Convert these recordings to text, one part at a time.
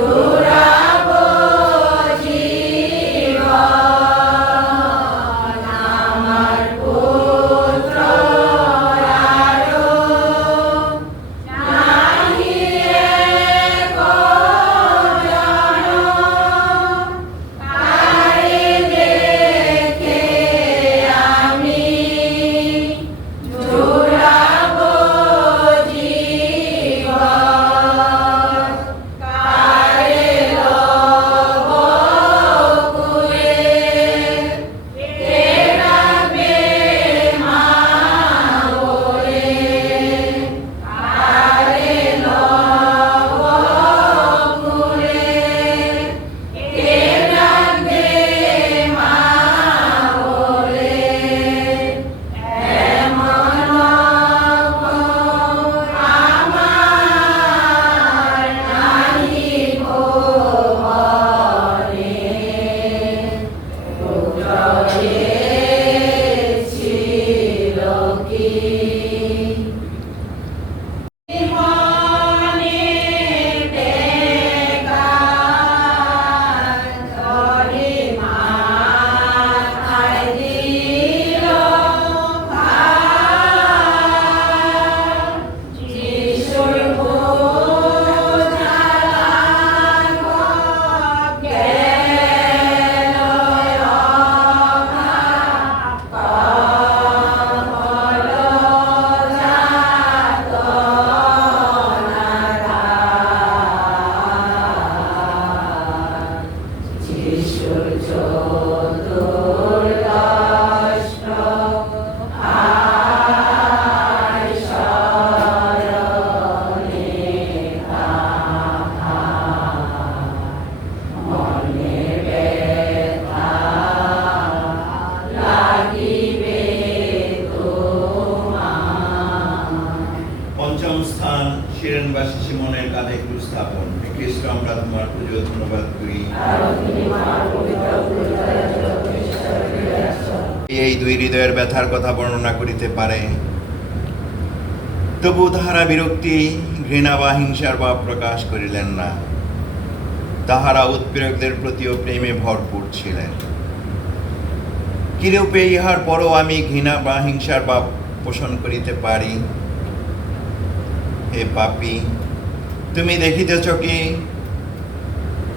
Tuhan. খ্রিস্ট আমরা তোমার পুজো ধন্যবাদ করি এই দুই হৃদয়ের ব্যথার কথা বর্ণনা করিতে পারে। তবু তাহারা বিরক্তি, ঘৃণা বা হিংসার ভাব প্রকাশ করিলেন না। তাহারা উৎপীড়কদের প্রতিও প্রেমে ভরপুর ছিলেন। কিরূপে ইহার পরও আমি ঘৃণা বা হিংসার ভাব পোষণ করিতে পারি? হে পাপি তুমি দেখিতেছ কি?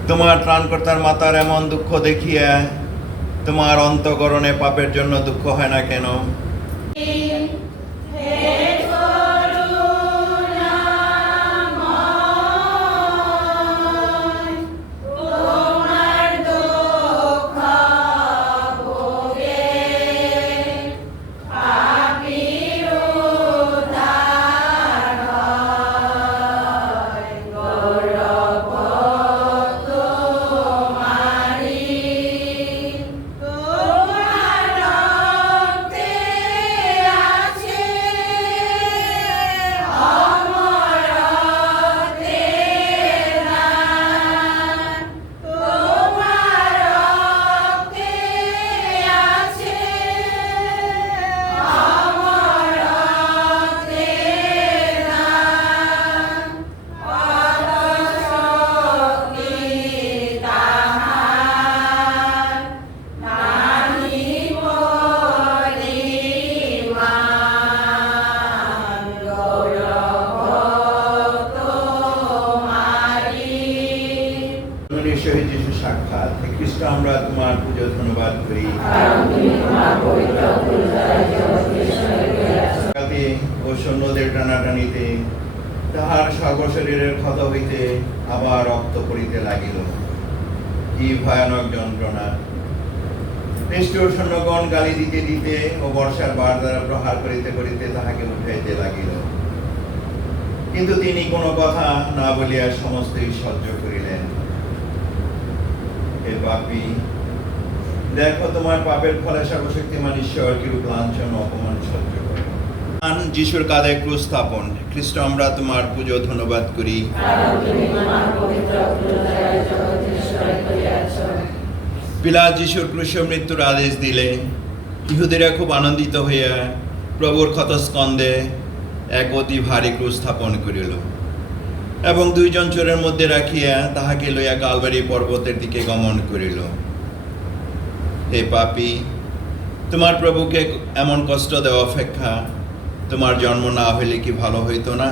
তোমার ত্রাণকর্তার মাতার এমন দুঃখ দেখিয়া তোমার অন্তকরণে পাপের জন্য দুঃখ হয় না কেন? যিশু সাক্ষাৎ। খ্রিস্ট আমরা তোমার পুজো ধন্যবাদ করি। ও সৈন্যদের টানাটানিতে তাহার সর্বশরীরের ক্ষত হইতে আবার রক্ত পড়িতে লাগিল। কি ভয়ানক যন্ত্রণা। নিষ্ঠুর সৈন্যগণ গালি দিতে দিতে ও বর্ষার বার দ্বারা প্রহার করিতে করিতে তাহাকে উঠাইতে লাগিল। কিন্তু তিনি কোনো কথা না বলিয়া সমস্তই সহ্য করিলেন। হে পাপী। দেখো তোমার পাপের ফলে সর্বশক্তিমান ঈশ্বর কিরূপ লাঞ্ছন অপমান সহ্য আন যিশুর কাঁধে ক্রুশ স্থাপন। খ্রিস্ট, আমরা তোমার পুজো ধন্যবাদ করি। পিলা যিশুর ক্রুশ মৃত্যুর আদেশ দিলে, ইহুদিরা খুব আনন্দিত হইয়া প্রভুর ক্ষত স্কন্দে এক অতি ভারী ক্রুশ স্থাপন করিল। এবং দুইজন চোরের মধ্যে রাখিয়া তাহাকে লইয়া কালবাড়ি পর্বতের দিকে গমন করিল। হে পাপি, তোমার প্রভুকে এমন কষ্ট দেওয়া অপেক্ষা তোমার জন্ম না হইলে কি ভালো হইতো না?